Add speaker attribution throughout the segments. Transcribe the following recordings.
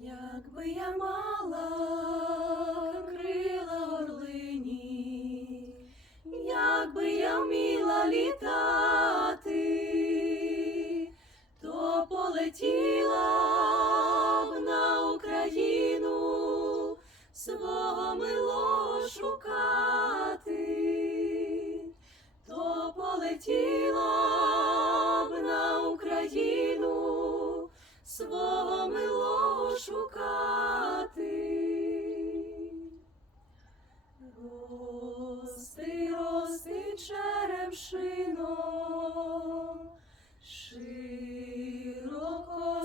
Speaker 1: Якби я мала крила орлині, якби я вміла літати, то полетіла б на Україну свого милого шукати, то полетіла б на Україну свого милого шукати. Рости, рости черемшино, широко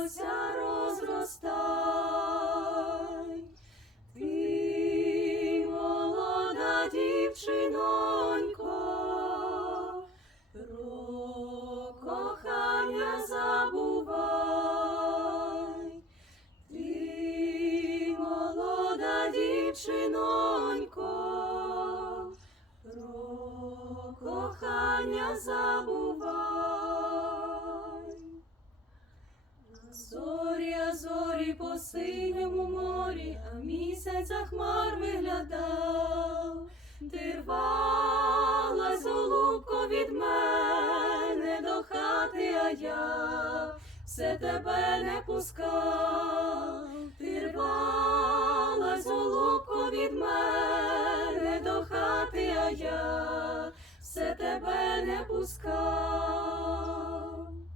Speaker 1: ся розростай. Ти молода дівчинонько, дівчинонько, про кохання забувай. Зорі, зорі по синьому морі, а місяць за хмар виглядав, ти рвалась, голубко, від мене до хати, а я все тебе не пускав, від мене до хати, а я все тебе не пускав.